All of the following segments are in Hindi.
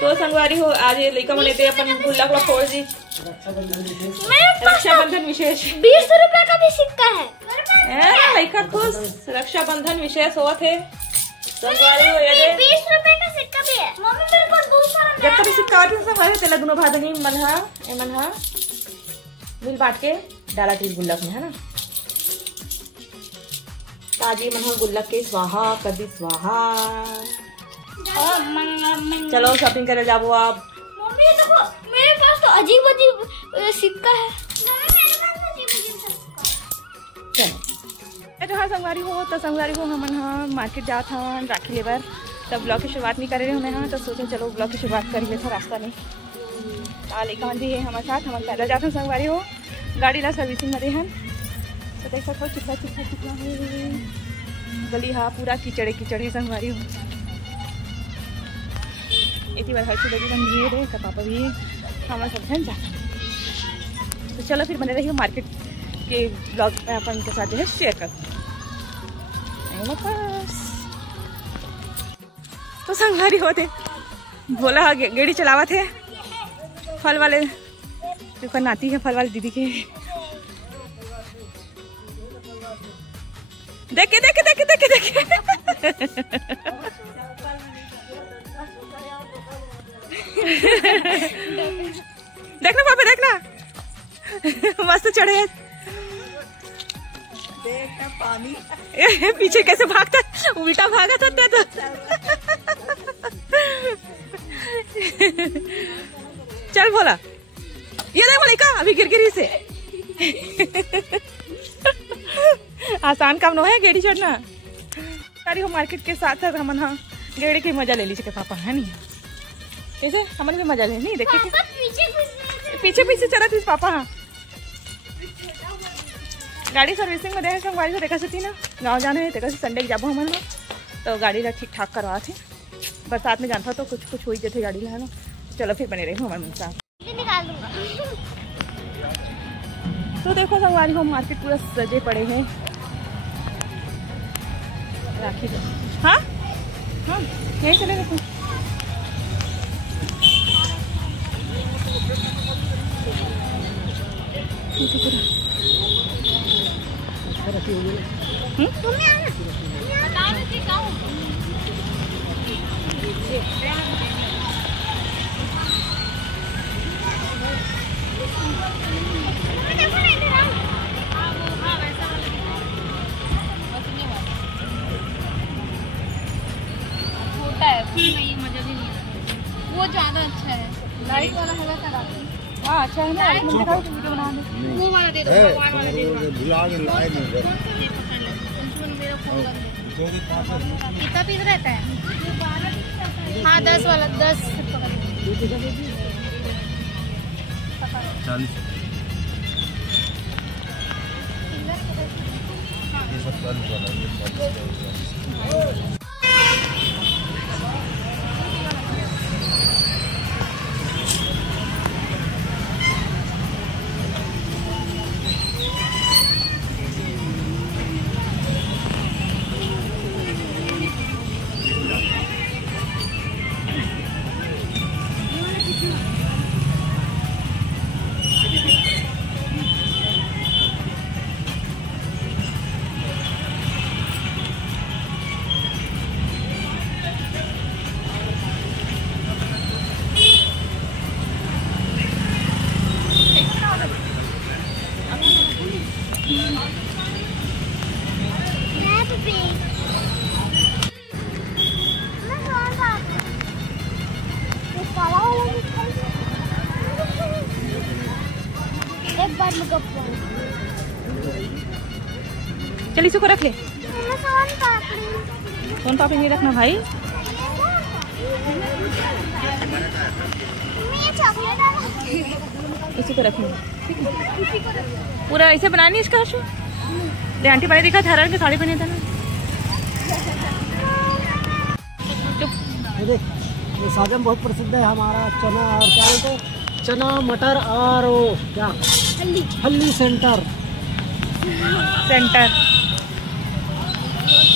तो संगवारी हो आज लड़का मने दे अपन गुल्ला को फोड़ दी। रक्षाबंधन विशेष 20 रुपए का भी सिक्का है। लड़का खुश रक्षाबंधन विशेष हुआ थे। संगवारी हो ये 20 रुपए का सिक्का भी है। मम्मी मेरे को दूसरा जब तक सिक्का आते संगवारी तेला दोनों भादनी मनहा ए मनहा मिल बांट के डाला टी गुल्लक में है ना। ताजी मनहा गुल्लक के स्वाहा कभी स्वाहा। चलो शॉपिंग करे जाओ आप। मम्मी देखो मेरे पास तो अजीब अजीब सिक्का है। चलो हाँ संगवारी हो तो संगवारी हो हम मार्केट जा था राखी लेबर तब ब्लॉग की शुरुआत नहीं करे रहे हाँ तो सोचे चलो ब्लॉग की शुरुआत कर ले था रास्ता नहीं लेकिन भी है हमारे साथ हमारे पैदल जाते हैं संगवारी हो गाड़ी ला सर्विसिंग में हैं तो देख सकते हो चिपला चिपला चिपला है गली हाँ पूरा कीचड़े कीचड़े संगवारी हो इतनी बार हर चीज बन दिए रे का पापा भी हमारे सब हैं जाते तो चलो फिर बने रहिए मार्केट के ब्लॉग में अपन के साथ जो है शेयर कर। तो संगवारी होते बोला गेड़ी चलावा थे फल वाले दुकान आती है फल वाले दीदी के देखे देखे देखे देखे देखे देखना पापा देखना मस्त चढ़े देखना पानी पीछे कैसे भागता उल्टा भागा था तो चल बोला ये देख मलिका अभी गिरगिरी से आसान काम न है गेड़ी चढ़ना सारी हो मार्केट के साथ साथ हम हाँ गेड़ी की मजा ले लीजिए पापा है नहीं ऐसे हमारे भी मजा ले नहीं देखे पीछे पीछे चला थी पापा हाँ गाड़ी सर्विसिंग में देखे संगवारी से देखा सकती ना गाँव जाने है देखा संडे जाबो हमारे तो गाड़ी ला ठीक ठाक करवा थे बरसात में जानता तो कुछ कुछ हुई जैसे गाड़ी ला है ना चलो फिर बने रहे हमारे मन साथ तो देखो संगवारी हो मार्केट पूरा सजे पड़े हैं राखी हाँ हाँ यहीं चले गए वो ज्यादा अच्छा है लाइट वाला है वैसा हाँ अच्छा है ना वीडियो बना दो वो वाला दे दो भगवान वाला दे दो कितना पीस रहता है हाँ 10 वाला 10 40 चल इसको रख ले सोन पापड़ी नहीं रखना भाई इसी को रखना पूरा ऐसे बनानी इसका आंटी पानी दिखा था के साड़ी पहने था ना ये साजन बहुत प्रसिद्ध है हमारा चना और क्या बोलते चना मटर और वो क्या हल्ली सेंटर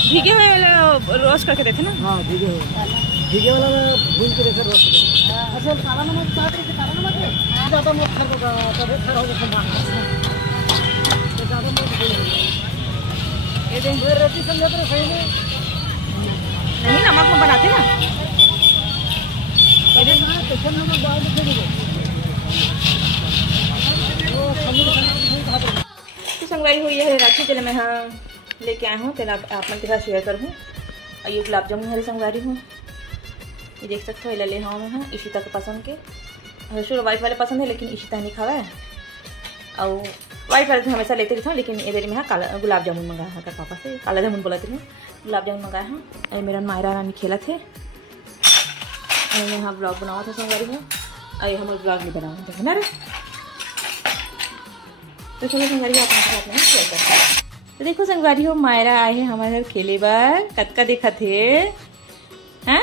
भीगे हुए रोस्ट करके देखे ना हाँ भीगे हुए भीगे वाला में भून के देखकर रोस्ट कर। अच्छा काला नमक चाट रही थी, काला नमक है ज़्यादा मत खर होगा, तभी खर होगा सामान तो ज़्यादा मत भून। ये देख रोटी समझे तो सही में नहीं, नमक में बनाते ना। ये देख ना किचन नमक डाल दीजिए वो खमीर तो संगवारी हुई है राखी चले मैं हाँ लेके आया हूँ, तेल आप मन के साथ शेयर करूँ। और ये गुलाब जामुन हरे संगवारी हूँ, ये देख सकते हो। ले हाँ मैं हाँ इशिता के पसंद के, हर्षुर वाइट वाले पसंद है लेकिन इशिता नहीं खावा है। और वाइट वाले तो हमेशा लेते रहता हूँ, लेकिन ये देरी में हाँ काला गुलाब जामुन मंगाया है कर पापा से, काला जामुन बोला थे, गुलाब जामुन मंगाया हूँ। अरे मेरा मायरा रानी खेला थे, और यहाँ ब्लॉग बनावा था संगवारी में, अरे हमारे ब्लॉग नहीं बनावा था ना रे। तो चलो संगवारी आप साथ में शेयर करते हैं। तो देखो संगवारी हो मायरा आए हैं हमारे घर खेले बार, कतका देखा थे हैं।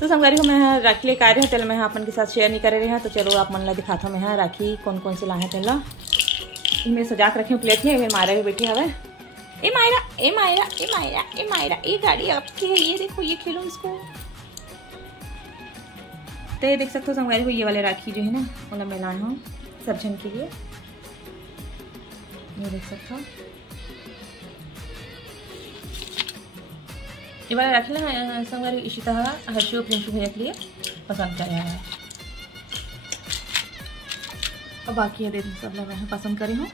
तो संगवारी को मैं राखी लेकर आ रही हूँ, चलो मैं अपन के साथ शेयर नहीं कर रहे हैं। तो चलो आप मन ला दिखाता हूँ मैं राखी कौन कौन से लाए थे। इनमें सजा के रखी हूँ प्लेट में, मायरा भी बैठी हवा। ए मायरा ए मायरा ए मायरा ए मायरा, ये गाड़ी आपकी है, ये देखो ये खेलो इसको। तो ये देख सकते हो संगवारी को ये वाले राखी जो है ना मतलब मैं लाए हूँ सब जन के लिए, ये देख सकते हो। ये वाला राखी ना संगवारी इशिता हर्षु प्रिंशु भैया के लिए पसंद कर रहा है, और बाकी ये देखो सब लोग यहाँ पसंद करे हूँ।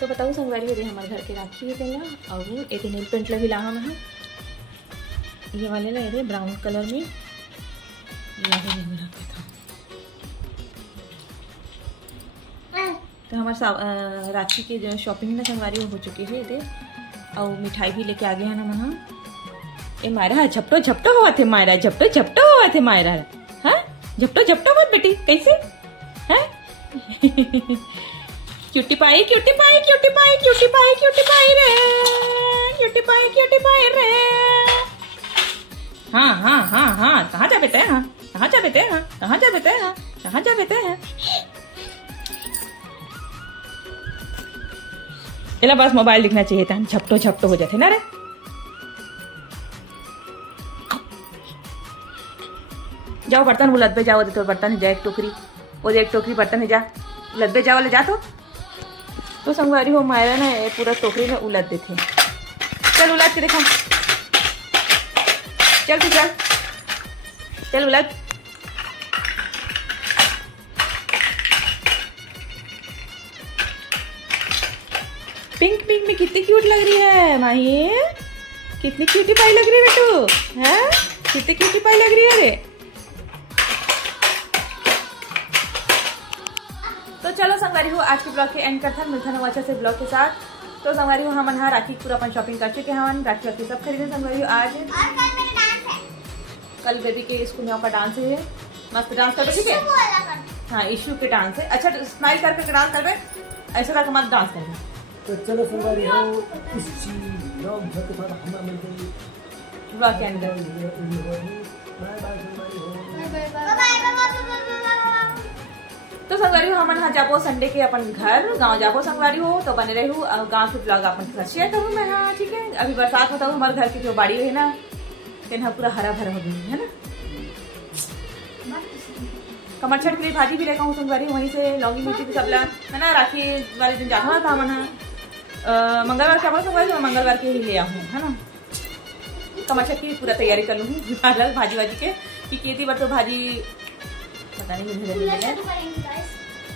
तो बताऊँ संगवारी ये हमारे घर के राखी है पहला, और वो एक नील पेंट भी ला मैं ये वाले ला ये ब्राउन कलर में, तो हमारे राखी के जो शॉपिंग ना संगवारी हो चुकी है ये, और मिठाई भी लेके आ गए हैं ना मना। ए मायरा झपटो झपटो हुआ थे, मायरा झपटो झपटो हुआ थे, मायरा हाँ झपटो झपटो हुआ बेटी कैसे हैं। Cutie pie cutie pie cutie pie cutie pie cutie pie रे, क्यूटी पाई क्यूटी पाई रे। हाँ हाँ हाँ हाँ कहाँ जा बेटे, हाँ कहाँ जा बेटे, हाँ कहाँ जा बेटे, हाँ कहाँ जा बेटे हैं। इला बस मोबाइल दिखना चाहिए था, झपटो झपटो हो जाते ना रे। जाओ बर्तन वो लदबे जाओ, तो बर्तन है जा एक टोकरी, वो एक टोकरी बर्तन है जा लदबे जाओ ले जा। तो संगवारी हो मायरा ना ये पूरा टोकरी में उलट देते। चल उलट के देखा, चल तू चल चल उलट। पिंक पिंक में कितनी क्यूट लग रही है माही, कितनी क्यूटी पाई लग रही है बेटू, हैं कितनी क्यूटी पाई लग रही है रे। तो चलो संगवारी हो आज के ब्लॉग के एंड करता मिलता है अच्छा से ब्लॉग के साथ। तो संगवारी हो हम राखी पूरा अपन शॉपिंग कर चुके हैं, राखी वाखी सब खरीदे संगवारी हो। आज कल बेबी के स्कूल में आपका डांस है, मस्त डांस कर ठीक है। हाँ इशू के डांस है, अच्छा स्माइल करके डांस कर ऐसा करके मत डांस कर। तो चलो संगवारी हो इस ब्लॉग के साथ हमारा मिलते हैं ब्लॉग के अंदर। बाय बाय संगवारी हो, तो संगवारी हो हम यहाँ जाबो संडे के अपन घर गांव जाबो संगवारी हो, तो बने रहू गांव के ब्लॉग अपन के साथ शेयर करूँ मैं। हाँ ठीक है, अभी बरसात होता हूँ हमारे घर की जो बाड़ी है ना यहाँ पूरा हरा भरा हो गई है ना। कमर छठ के लिए भाजी भी लेकर हूँ संगवारी, वहीं से लौंगी मिर्ची सब ला है ना। राखी वाले दिन जाना था मना मंगलवार क्या बोला संगवारी, मंगलवार के ही ले आऊँ है ना। कमर छठ की पूरा तैयारी कर लूँगी भाजी वाजी के, कि खेती बार तो भाजी पता नहीं मिल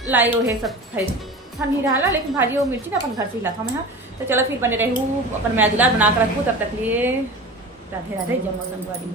लाई वो है सब खरीद हम नहीं रहा, लेकिन भाजी और मिर्ची ना अपन घर से ही लाता मैं। तो चलो फिर बने रहूँ अपन मैं बना कर रखूँ, तब तक लिए राधे राधे जय मां संगवारी।